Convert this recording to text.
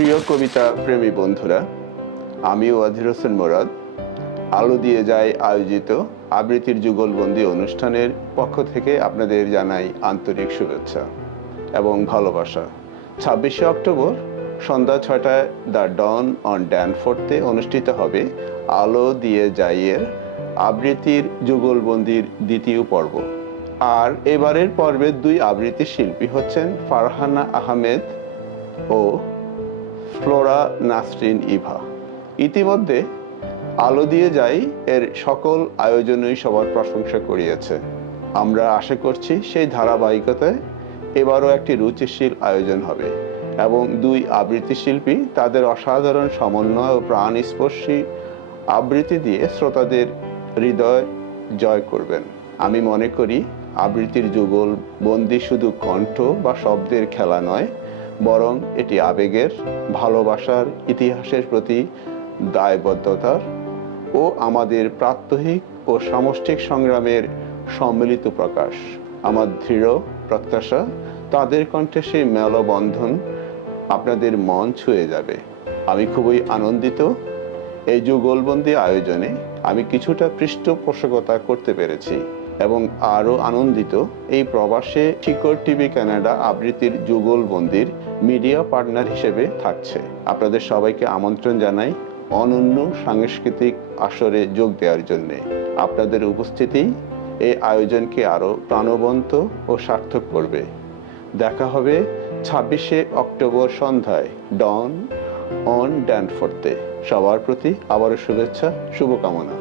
প্রিয় কবিতা প্রেমী বন্ধুরা আমি ওয়াজির হোসেন মোরাদ। আলো দিয়ে যায় আয়োজিত আবৃত্তির যুগলবন্দি অনুষ্ঠানের পক্ষ থেকে আপনাদের জানাই আন্তরিক শুভেচ্ছা এবং ভালোবাসা। ছাব্বিশে অক্টোবর সন্ধ্যা ছটায় দ্য ডন অন ড্যানফোর্টে অনুষ্ঠিত হবে আলো দিয়ে যাইয়ের আবৃত্তির যুগলবন্দির দ্বিতীয় পর্ব। আর এবারের পর্বের দুই আবৃত্তি শিল্পী হচ্ছেন ফারহানা আহমেদ ও ফ্লোরা নাসরিন ইভা। ইতিমধ্যে আলো দিয়ে যাই এর সকল আয়োজনই সবার প্রশংসা করিয়েছে। আমরা আশা করছি সেই ধারাবাহিকতায় এবারও একটি রুচিশীল আয়োজন হবে এবং দুই আবৃত্তি শিল্পী তাদের অসাধারণ সমন্বয় ও প্রাণস্পর্শী আবৃত্তি দিয়ে শ্রোতাদের হৃদয় জয় করবেন। আমি মনে করি আবৃত্তির যুগল বন্দি শুধু কণ্ঠ বা শব্দের খেলা নয় বরং এটি আবেগের, ভালোবাসার ইতিহাসের প্রতি দায়বদ্ধতার ও আমাদের প্রাত্যহিক ও সামষ্টিক সংগ্রামের সম্মিলিত প্রকাশ। আমার দৃঢ় প্রত্যাশা, তাদের কণ্ঠে সেই মেলবন্ধন আপনাদের মন ছুঁয়ে যাবে। আমি খুবই আনন্দিত এই যুগলবন্দি আয়োজনে আমি কিছুটা পৃষ্ঠপোষকতা করতে পেরেছি। এবং আরও আনন্দিত এই প্রবাসে শিকড় টিভি কানাডা আবৃত্তির যুগলবন্দির মিডিয়া পার্টনার হিসেবে থাকছে। আপনাদের সবাইকে আমন্ত্রণ জানাই অনন্য সাংস্কৃতিক আসরে যোগ দেওয়ার জন্য। আপনাদের উপস্থিতি এই আয়োজনকে আরও প্রাণবন্ত ও সার্থক করবে। দেখা হবে ছাব্বিশে অক্টোবর সন্ধ্যায় ডন অন ড্যানফোর্তে সবার প্রতি আবারও শুভেচ্ছা, শুভকামনা।